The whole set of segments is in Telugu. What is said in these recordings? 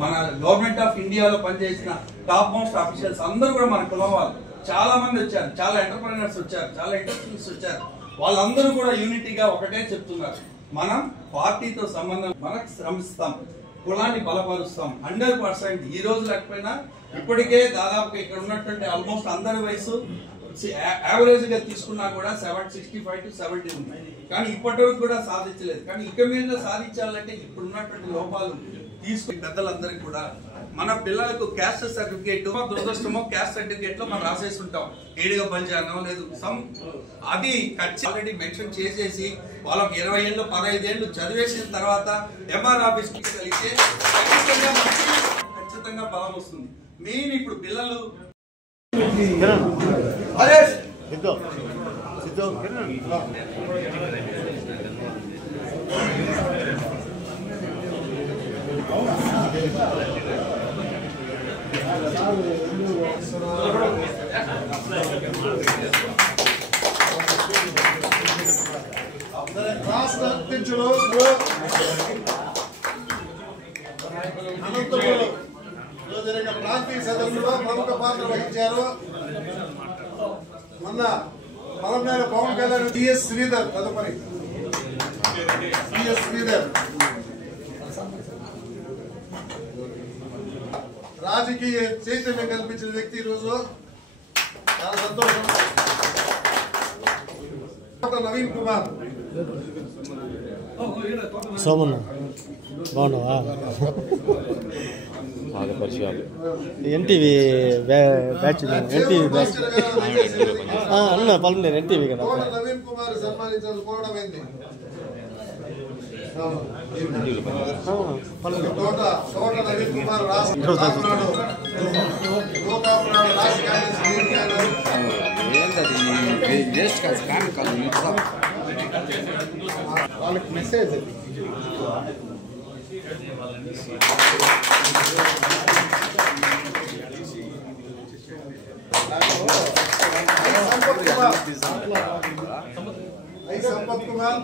మన గవర్నమెంట్ ఆఫ్ ఇండియాలో పనిచేసిన టాప్ మోస్ట్ ఆఫీషియల్స్ అందరూ కూడా మన కులం వాళ్ళు చాలా మంది వచ్చారు, చాలా ఎంటర్ప్రెన్యూర్స్ వచ్చారు, చాలా ఇండస్ట్రీస్ వచ్చారు. వాళ్ళందరూ కూడా యూనిటీగా ఒకటే చెప్తున్నారు, మనం పార్టీతో సంబంధం, మనకు శ్రమిస్తాం, కులాన్ని బలపరుస్తాం. 100% ఈ రోజు లేకపోయినా ఇప్పటికే దాదాపుగా ఇక్కడ ఉన్నటువంటి ఆల్మోస్ట్ అందరి వయసు యావరేజ్ గా తీసుకున్నా కూడా 65 to 70 ఉన్నాయి. కానీ ఇప్పటి వరకు కూడా సాధించలేదు. కానీ ఇక మీద సాధించాలంటే ఇప్పుడున్నటువంటి లోపాలు తీసుకుని పెద్దలందరికీ కూడా మన పిల్లలకు క్యాస్ట్ సర్టిఫికేట్, దురదృష్టమో క్యాస్ట్ సర్టిఫికేట్ లో మనం రాసేసి ఉంటాం ఏడిగా బలిజానో లేదు అది ఆల్రెడీ మెన్షన్ చేసేసి వాళ్ళకి 20 ఏళ్ళు 15 ఏళ్ళు చదివేసిన తర్వాత ఎంఆర్ ఆఫీస్ కి కలిగితే ఖచ్చితంగా బలం వస్తుంది. మెయిన్ ఇప్పుడు పిల్లలు రాష్ట్ర అధ్యక్షులు అనంతపురం జరిగిన ప్రాంతీయ సదస్సులో ప్రముఖ పాత్ర వహించారు. మొన్న పలమనేర పవన్ కళ్యాణ్ టిఎస్ శ్రీధర్, తదుపరి టిఎస్ శ్రీధర్ రాజకీయ చైతన్యం కల్పించిన వ్యక్తి. ఈరోజు చాలా సంతోషం. నవీన్ కుమార్ సోమన్న బాగున్నావా? ఎన్టీవీ బ్యాచ్, ఎన్టీవీ బ్యాచ్ అన్న పలుండేది ఎన్టీవీ కదా. నవీన్ కుమార్ సన్మానించాలని కోరడమైంది. తోట నవీన్ కుమార్ రాష్ట్ర వాళ్ళకి మెసేజ్ సంపత్ కుమార్,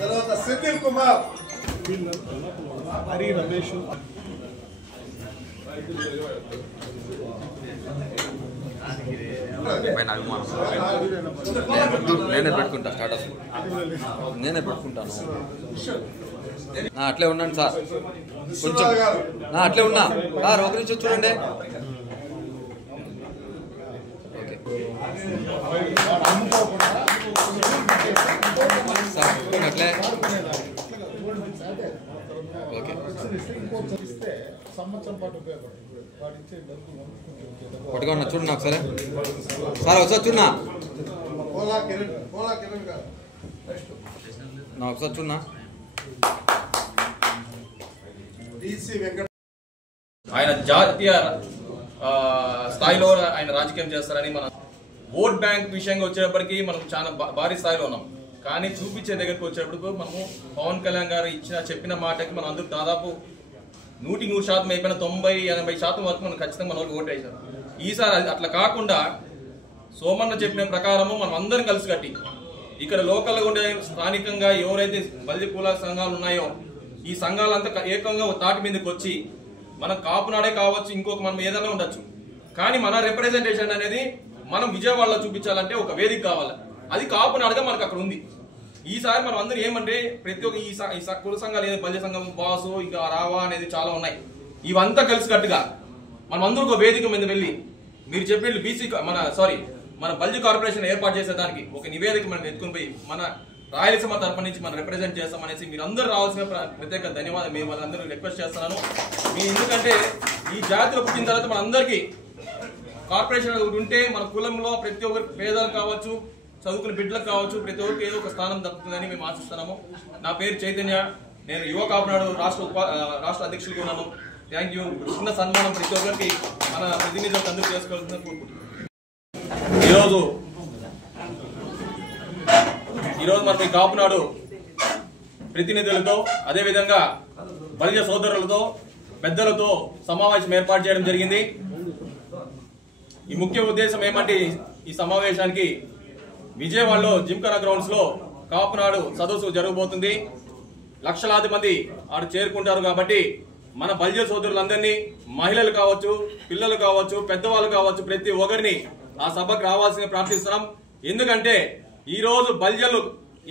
తర్వాత సిద్ధిల్ కుమార్, హరి రమేష్, నేనే పెట్టుకుంటా స్టాటస్, నేనే పెట్టుకుంటాను. అట్లే ఉండండి సార్, కొంచెం అట్లే ఉన్నా సార్, ఒక నిమిషం చూడండి. ఓకే సార్ అట్లే ఓకే. పట్టుగా ఉన్నా చూడు నాకు సరే సార్, ఒకసారి చూడనా నా ఒకసారి చూడనా. ఆయన జాతీయ స్థాయిలో ఆయన రాజకీయం చేస్తారని మన ఓట్ బ్యాంక్ విషయంగా వచ్చేటప్పటికి మనం చాలా భారీ స్థాయిలో ఉన్నాం. కానీ చూపించే దగ్గరికి వచ్చేటప్పుడు మనము పవన్ కళ్యాణ్ గారు చెప్పిన మాటకి మనం అందరూ దాదాపు 100% అయిపోయిన 90-80% వరకు మనం ఖచ్చితంగా మన వాళ్ళకి ఓటు వేశారు. ఈసారి అట్లా కాకుండా సోమన్న చెప్పిన ప్రకారము మనం అందరం కలిసి కట్టి ఇక్కడ లోకల్గా ఉండే స్థానికంగా ఎవరైతే బలిజ కుల సంఘాలు ఉన్నాయో ఈ సంఘాలంతా ఏకంగా తాటి మీదకి వచ్చి మనం కాపునాడే కావచ్చు, ఇంకొక మనం ఏదైనా ఉండొచ్చు, కానీ మన రిప్రజెంటేషన్ అనేది మనం విజయవాడలో చూపించాలంటే ఒక వేదిక కావాలి. అది కాపునాడుగా మనకు అక్కడ ఉంది. ఈసారి మనం అందరూ ఏమంటే ప్రతి ఒక్క ఈ కుల సంఘాలు ఏదో బలిజ సంఘం బాసు ఇంకా రావా అనేది చాలా ఉన్నాయి. ఇవంతా కలిసి కట్టుగా మనం అందరూ ఒక వేదిక మీద వెళ్ళి మీరు చెప్పినట్లు మన బలిజ కార్పొరేషన్ ఏర్పాటు చేసేదానికి ఒక నివేదిక మనం ఎత్తుకుని పోయి మన రాయలసీమ తరపు నుంచి మనం రిప్రజెంట్ చేస్తామనేసి మీరు అందరూ రావాల్సిన ప్రత్యేక ధన్యవాదాలు మేము వాళ్ళందరూ రిక్వెస్ట్ చేస్తున్నాను. ఎందుకంటే ఈ జాతిలో పుట్టిన తర్వాత మన అందరికీ కార్పొరేషన్ ఒకటి ఉంటే మన కులంలో ప్రతి ఒక్కరికి పేదలు కావచ్చు, చదువుకున్న బిడ్డలకు కావచ్చు, ప్రతి ఒక్కరికి ఏదో ఒక స్థానం దక్కుతుందని మేము ఆశిస్తున్నాము. నా పేరు చైతన్య, నేను యువ కాపునాడు రాష్ట్ర అధ్యక్షులుగా ఉన్నాను. Thank you. చిన్న సన్మానం ప్రతి ఒక్కరికి మన ప్రతినిధులకు అందరూ చేసుకోవాల్సిందని కోరుకుంటున్నాను. ఈరోజు మనం ఈ కాపునాడు ప్రతినిధులతో అదేవిధంగా బలిజ సోదరులతో పెద్దలతో సమావేశం ఏర్పాటు చేయడం జరిగింది. ఈ ముఖ్య ఉద్దేశం ఏమంటే ఈ సమావేశానికి విజయవాడలో జిమ్ఖానా గ్రౌండ్స్ లో కాపునాడు సదస్సు జరగబోతుంది. లక్షలాది మంది ఆడు చేరుకుంటారు. కాబట్టి మన బల్జ సోదరులందరినీ, మహిళలు కావచ్చు, పిల్లలు కావచ్చు, పెద్దవాళ్ళు కావచ్చు, ప్రతి ఒక్కరిని ఆ సభకు రావాల్సిన ప్రార్థిస్తున్నాం. ఎందుకంటే ఈ రోజు బల్జలు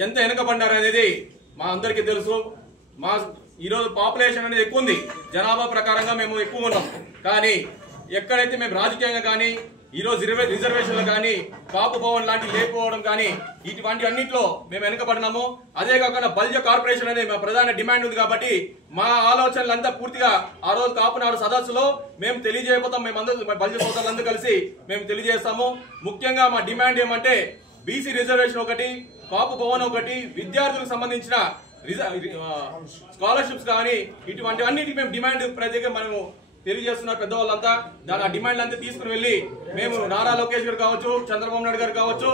ఎంత వెనుకబడ్డారు అనేది మా అందరికీ తెలుసు. ఈ రోజు పాపులేషన్ అనేది ఎక్కువ ఉంది, జనాభా ప్రకారంగా మేము ఎక్కువ ఉన్నాం. కానీ ఎక్కడైతే మేము రాజకీయంగా కానీ ఈ రోజు రిజర్వేషన్లు కానీ కాపు భవన్ లాంటివి లేకపోవడం కానీ ఇటువంటి అన్నింటిలో మేము వెనుకబడినాము. అదే కాకుండా బల్జ కార్పొరేషన్ అనేది మా ప్రధాన డిమాండ్ ఉంది. కాబట్టి మా ఆలోచనలంతా పూర్తిగా ఆ రోజు కాపునాడు సదస్సులో మేము తెలియజేయబోతాం. మేమందరూ బల్జ సోదరులందరూ కలిసి మేము తెలియజేస్తాము. ముఖ్యంగా మా డిమాండ్ ఏమంటే బీసీ రిజర్వేషన్ ఒకటి, కాపు భవన్ ఒకటి, విద్యార్థులకు సంబంధించిన స్కాలర్షిప్స్ కానీ ఇటువంటి అన్నిటికీ మేము డిమాండ్ ప్రతిగా మనము తెలియజేస్తున్నారు పెద్దవాళ్ళంతా. దాని ఆ డిమాండ్లు అంతా తీసుకుని వెళ్ళి మేము నారా లోకేష్ గారు కావచ్చు, చంద్రబాబు నాయుడు గారు కావచ్చు,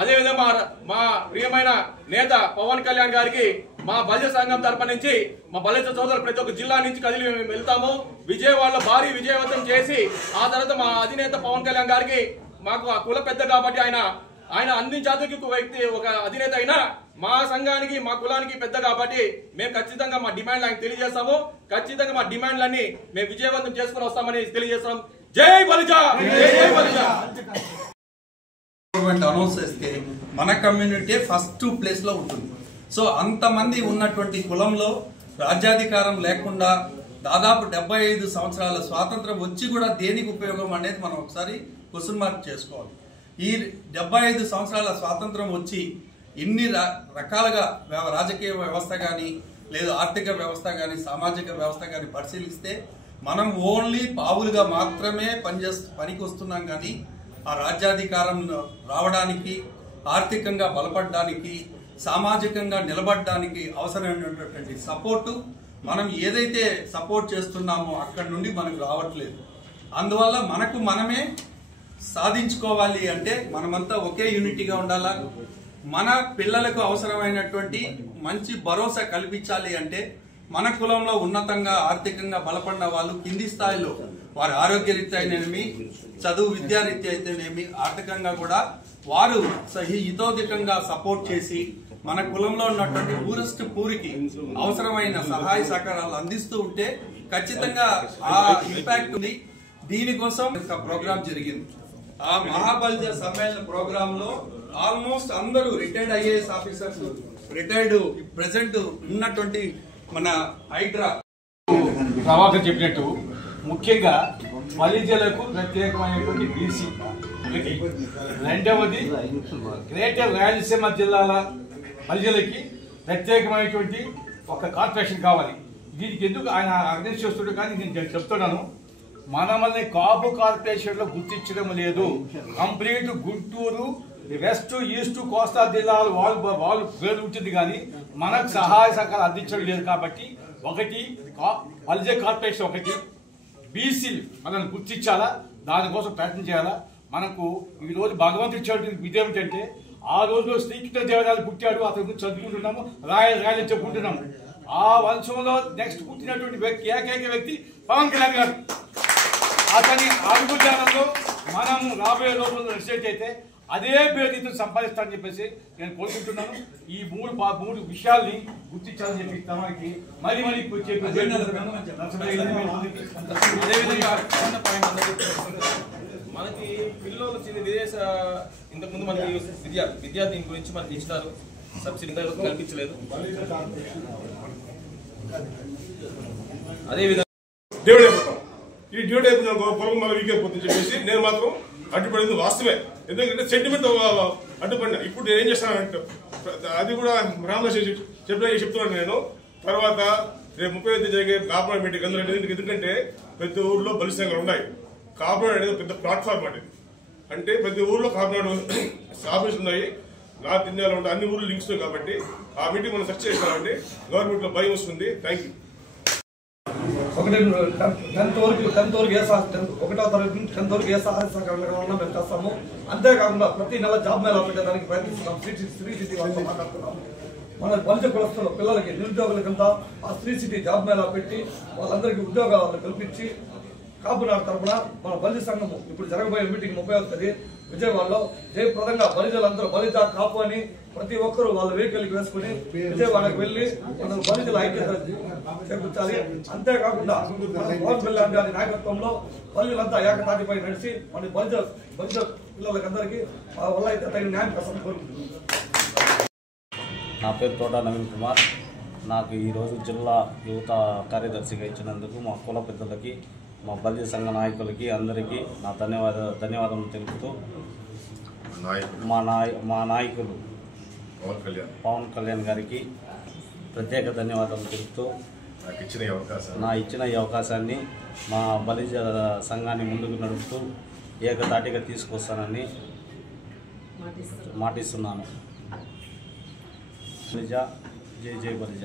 అదేవిధంగా మా ప్రియమైన నేత పవన్ కళ్యాణ్ గారికి మా బల్జ సంఘం తరపు నుంచి మా బల్జ సోదరులు ప్రతి ఒక్క జిల్లా నుంచి కదిలి మేము వెళ్తాము. విజయవాడలో భారీ విజయవంతం చేసి ఆ తర్వాత మా అధినేత పవన్ కళ్యాణ్ గారికి మాకు ఆ కుల పెద్ద కాబట్టి ఆయన అన్ని జాతికి వ్యక్తి ఒక అధినేత అయినా మా సంఘానికి మా కులానికి పెద్ద కాబట్టి మేము ఖచ్చితంగా మా డిమాండ్లు ఆయన తెలియజేస్తాము. ఖచ్చితంగా మా డిమాండ్లన్నీ మేము విజయవంతం చేసుకుని వస్తామని తెలియజేస్తాం. జై బలిజ, జై బలిజ. గవర్నమెంట్ అనౌన్స్ చేస్తే మన కమ్యూనిటీ ఫస్ట్ ప్లేస్ లో ఉంటుంది. సో అంతమంది ఉన్నటువంటి కులంలో రాజ్యాధికారం లేకుండా దాదాపు 75 సంవత్సరాల స్వాతంత్రం వచ్చి కూడా దేనికి ఉపయోగం అనేది మనం ఒకసారి క్వశ్చన్ మార్క్ చేసుకోవాలి. ఈ 75 సంవత్సరాల స్వాతంత్రం వచ్చి ఇన్ని రకాలుగా రాజకీయ వ్యవస్థ కానీ లేదు ఆర్థిక వ్యవస్థ కానీ సామాజిక వ్యవస్థ కానీ పరిశీలిస్తే మనం ఓన్లీ పావులుగా మాత్రమే పనికి వస్తున్నాం. కానీ ఆ రాజ్యాధికారం రావడానికి, ఆర్థికంగా బలపడడానికి, సామాజికంగా నిలబడడానికి అవసరమైనటువంటి సపోర్టు మనం ఏదైతే సపోర్ట్ చేస్తున్నామో అక్కడి నుండి మనకు రావట్లేదు. అందువల్ల మనకు మనమే సాధించుకోవాలి అంటే మనమంతా ఒకే యూనిటీగా ఉండాలా. మన పిల్లలకు అవసరమైనటువంటి మంచి భరోసా కల్పించాలి అంటే మన కులంలో ఉన్నతంగా ఆర్థికంగా బలపడిన వాళ్ళు కింది స్థాయిలో వారి ఆరోగ్య రీత్యా అయితేనేమి, చదువు విద్యారీత్యా అయితేనేమి, ఆర్థికంగా కూడా వారు హితోధికంగా సపోర్ట్ చేసి మన కులంలో ఉన్నటువంటి పూరెస్ట్ పూరికి అవసరమైన సహాయ సహకారాలు అందిస్తూ ఉంటే ఖచ్చితంగా ఆ ఇంపాక్ట్ ఉంది. దీనికోసం ఒక ప్రోగ్రామ్ జరిగింది. ఆ మహాబల్జ సమ్మేళన ప్రోగ్రామ్ లో ఆల్మోస్ట్ అందరూ retired IAS officers, retired present ఉన్నటువంటి మన హైడ్రా ప్రభాకర్ చెప్పినట్టు ముఖ్యంగా బలిజలకు ప్రత్యేకమైనటువంటి బీసీ, రెండవది గ్రేటర్ రాయలసీమ జిల్లాల బలిజలకి ప్రత్యేకమైనటువంటి ఒక కార్పొరేషన్ కావాలి. దీనికి ఎందుకు ఆయన ఆర్గనైజ్ చేస్తుండే కానీ నేను చెప్తున్నాను, మనమల్ని కాపు కార్పొరేషన్ లో గుర్తించడం లేదు. కంప్లీట్ గుంటూరు, వెస్ట్, ఈస్ట్, కోస్తా జిల్లాలు వాళ్ళు పేరు ఉంటుంది కానీ మనకు సహాయ సహకారం అందించడం లేదు. కాబట్టి ఒకటి బలిజ కార్పొరేషన్, ఒకటి బీసీలు మనల్ని గుర్తించాలా, దానికోసం ప్రయత్నం చేయాలా. మనకు ఈ రోజు భగవంతుడు ఇచ్చేటువంటి ఇదేమిటంటే ఆ రోజులో శ్రీకృష్ణ దేవరాయలు పుట్టాడు, అతని గురించి చదువుకుంటున్నాము, రాయలు చెప్పుకుంటున్నాము. ఆ వంశంలో నెక్స్ట్ పుట్టినటువంటి వ్యక్తి ఏకైక వ్యక్తి పవన్ కళ్యాణ్ గారు. అతని అడుగుజాలంలో మనము రాబోయే రోజుల్లో రిసెట్ అయితే అదే పేరు సంపాదిస్తానని చెప్పేసి నేను కోరుకుంటున్నాను. ఈ మూడు విషయాల్ని గుర్తించాలని చెప్పి తమకి మరీ మనకి పిల్లలు విదేశ ఇంతకుముందు మనకి విద్యా దీని గురించి మనకి ఇచ్చినారు, సబ్సిడీ కల్పించలేదు. అదేవిధంగా డివైడ్ అయిపోతాం. ఈ డివైడ్ అయిపోయిన పొలం మన వీక్ అయిపోతుందని చెప్పేసి నేను మాత్రం అడ్డుపడింది వాస్తవే. ఎందుకంటే సెంటిమెంట్ అడ్డుపడినా. ఇప్పుడు నేను ఏం చేస్తానంటే అది కూడా రామదాస్ చెప్తున్నాను నేను. తర్వాత రేపు 35 జరిగే కాపునాడు మీటింగ్ అందరూ, ఎందుకంటే ప్రతి ఊర్లో బలి సంఘాలు ఉన్నాయి. కాపునాడు అనేది పెద్ద ప్లాట్ఫామ్ అనేది. అంటే ప్రతి ఊర్లో కాపునాడు ఆఫీస్ ఉన్నాయి, నార్త్ ఇండియాలో ఉండే అన్ని ఊర్లు లింక్స్ కాబట్టి ఆ మీటింగ్ మనం సక్సెస్ చేస్తామండి. గవర్నమెంట్ లో భయం వస్తుంది. Thank you. 10th వరకు 10th వరకు ఏ 1వ తరగతి నుంచి 10th వరకు ఏ సహాయ సహకారం మేము చేస్తాము. అంతేకాకుండా ప్రతి నెల జాబ్ మేళా పెట్టడానికి ప్రయత్నిస్తున్నాం. శ్రీ సిటీ వాళ్ళతో మాట్లాడుతున్నాం. మన బలిజ కులస్తుల పిల్లలకి నిరుద్యోగులకంతా ఆ శ్రీ సిటీ జాబ్ మేళా పెట్టి వాళ్ళందరికీ ఉద్యోగాలు కల్పించి కాపునాడు తరఫున మన బలిజ సంఘము ఇప్పుడు జరగబోయే మీటింగ్ 30వ తేదీ విజయవాడలో జయప్రదంగా బలిజలందరూ బలిజ కాపు అని ప్రతి ఒక్కరూ వాళ్ళ వెహికల్కి వేసుకుని విజయవాడకు వెళ్ళి మన బలిజల ఐక్యత చేకూర్చాలి. అంతేకాకుండా మన పవన్ కళ్యాణ్ గారి నాయకత్వంలో బలిజలంతా ఏకతాటిపై నడిచి మన బలిజ పిల్లలకందరికీ ఆ వల్ల అయితే తగిన న్యాయం కోసం కోరుకుంటున్నాం. నా పేరు తోట నవీన్ కుమార్. నాకు ఈరోజు జిల్లా యువత కార్యదర్శిగా ఇచ్చినందుకు మా కుల పెద్దలకి, మా బలిజ సంఘ నాయకులకి అందరికీ నా ధన్యవాదాలు తెలుపుతూ మా నాయకులు పవన్ కళ్యాణ్ గారికి ప్రత్యేక ధన్యవాదాలు తెలుపుతూ ఇచ్చిన ఈ అవకాశాన్ని మా బలిజ సంఘాన్ని ముందుకు నడుపుతూ ఏకతాటిగా తీసుకొస్తానని మాటిస్తున్నాను. బలిజ జై జై బలిజ.